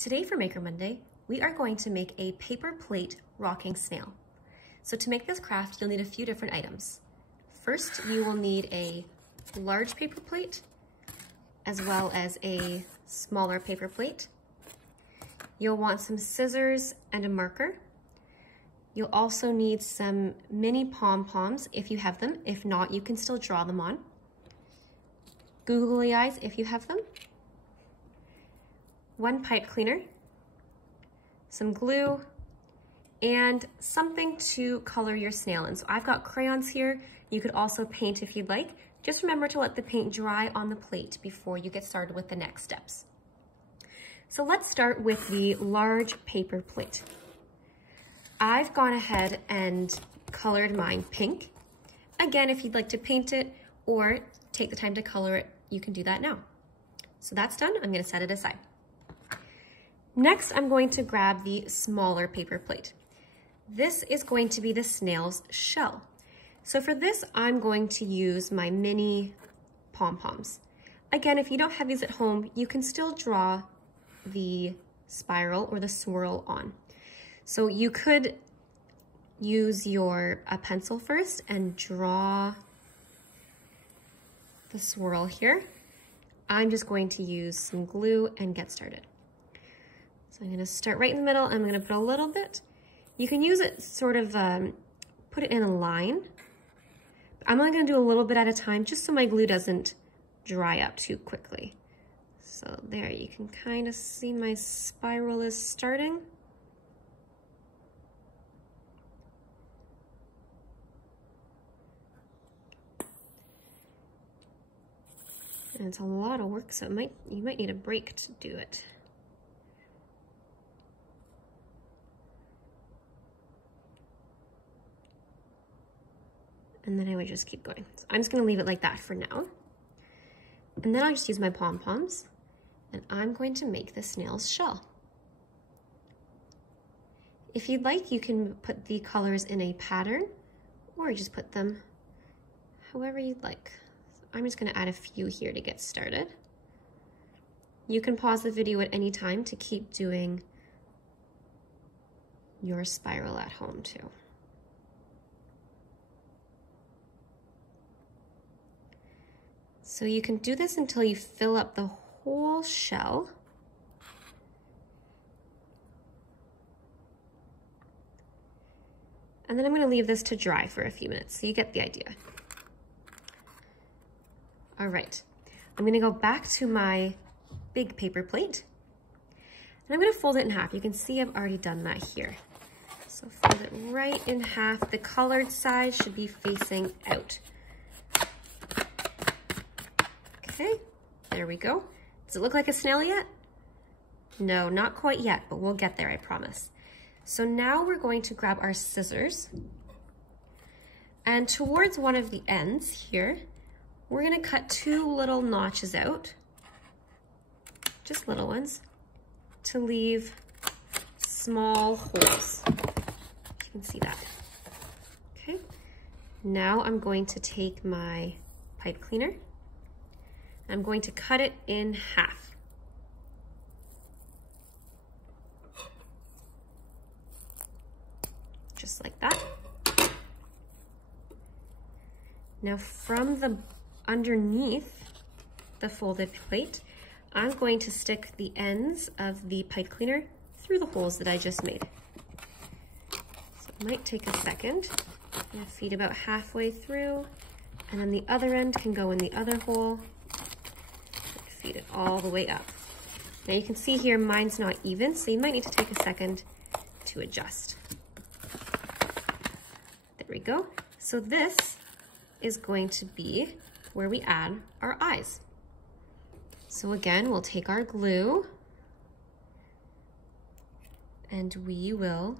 Today for Maker Monday, we are going to make a paper plate rocking snail. So to make this craft, you'll need a few different items. First, you will need a large paper plate, as well as a smaller paper plate. You'll want some scissors and a marker. You'll also need some mini pom-poms if you have them. If not, you can still draw them on. Googly eyes if you have them. One pipe cleaner, some glue, and something to color your snail in. So I've got crayons here. You could also paint if you'd like. Just remember to let the paint dry on the plate before you get started with the next steps. So let's start with the large paper plate. I've gone ahead and colored mine pink. Again, if you'd like to paint it or take the time to color it, you can do that now. So that's done. I'm going to set it aside. Next, I'm going to grab the smaller paper plate. This is going to be the snail's shell. So for this, I'm going to use my mini pom-poms. Again, if you don't have these at home, you can still draw the spiral or the swirl on. So you could use your pencil first and draw the swirl here. I'm just going to use some glue and get started. So I'm gonna start right in the middle. I'm gonna put a little bit. You can use it sort of, put it in a line. I'm only gonna do a little bit at a time just so my glue doesn't dry up too quickly. So there, you can kind of see my spiral is starting. And it's a lot of work, so you might need a break to do it. And then I would just keep going. So I'm just gonna leave it like that for now. And then I'll just use my pom-poms and I'm going to make the snail's shell. If you'd like, you can put the colors in a pattern or just put them however you'd like. So I'm just gonna add a few here to get started. You can pause the video at any time to keep doing your spiral at home too. So you can do this until you fill up the whole shell. And then I'm going to leave this to dry for a few minutes, so you get the idea. All right, I'm going to go back to my big paper plate. And I'm going to fold it in half. You can see I've already done that here. So fold it right in half. The colored side should be facing out. Okay, there we go. Does it look like a snail yet? No, not quite yet, but we'll get there, I promise. So now we're going to grab our scissors, and towards one of the ends here, we're gonna cut two little notches out, just little ones, to leave small holes. You can see that. Okay, now I'm going to take my pipe cleaner. I'm going to cut it in half. Just like that. Now from the underneath the folded plate, I'm going to stick the ends of the pipe cleaner through the holes that I just made. So it might take a second. I'm gonna feed about halfway through, and then the other end can go in the other hole. Feed it all the way up. Now you can see here mine's not even, so you might need to take a second to adjust. There we go. So this is going to be where we add our eyes. So again, we'll take our glue and we will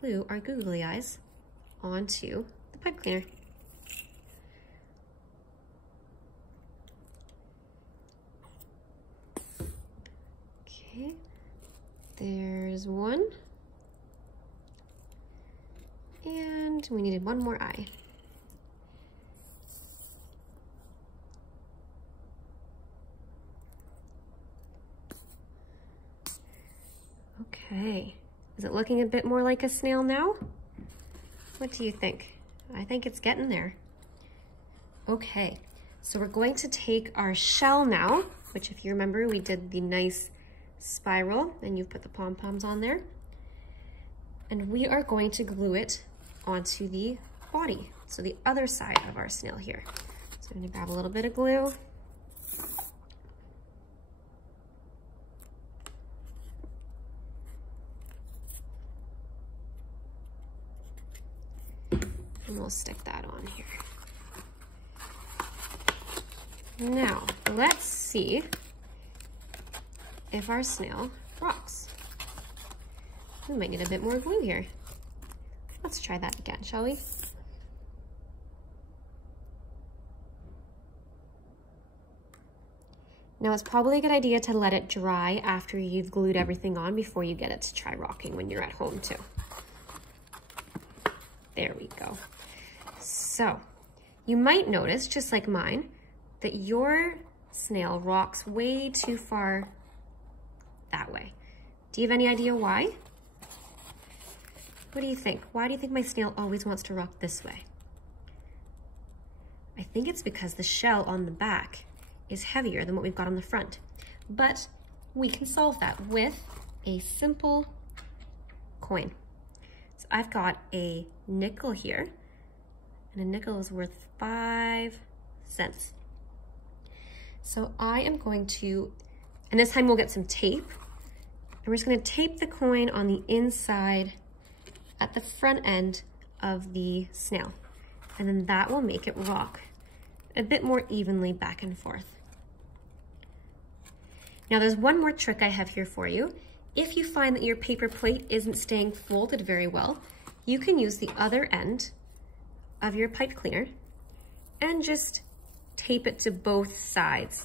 glue our googly eyes onto the pipe cleaner. Okay, there's one. And we needed one more eye. Okay, is it looking a bit more like a snail now? What do you think? I think it's getting there. Okay, so we're going to take our shell now, which if you remember, we did the nice spiral and you've put the pom-poms on there. And we are going to glue it onto the body, so the other side of our snail here. So I'm gonna grab a little bit of glue. And we'll stick that on here. Now, let's see if our snail rocks. We might need a bit more glue here. Let's try that again, shall we? Now, it's probably a good idea to let it dry after you've glued everything on before you get it to try rocking when you're at home too. There we go. So, you might notice, just like mine, that your snail rocks way too far that way. Do you have any idea why? What do you think? Why do you think my snail always wants to rock this way? I think it's because the shell on the back is heavier than what we've got on the front. But we can solve that with a simple coin. So I've got a nickel here, and a nickel is worth 5 cents. So I am going to, and this time we'll get some tape, and we're just gonna tape the coin on the inside at the front end of the snail. And then that will make it rock a bit more evenly back and forth. Now there's one more trick I have here for you. If you find that your paper plate isn't staying folded very well, you can use the other end of your pipe cleaner and just tape it to both sides.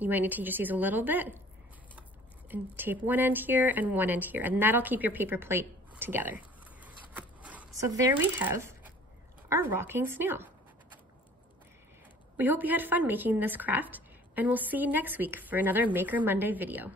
You might need to just use a little bit and tape one end here and one end here, and that'll keep your paper plate together. So there we have our rocking snail. We hope you had fun making this craft, and we'll see you next week for another Maker Monday video.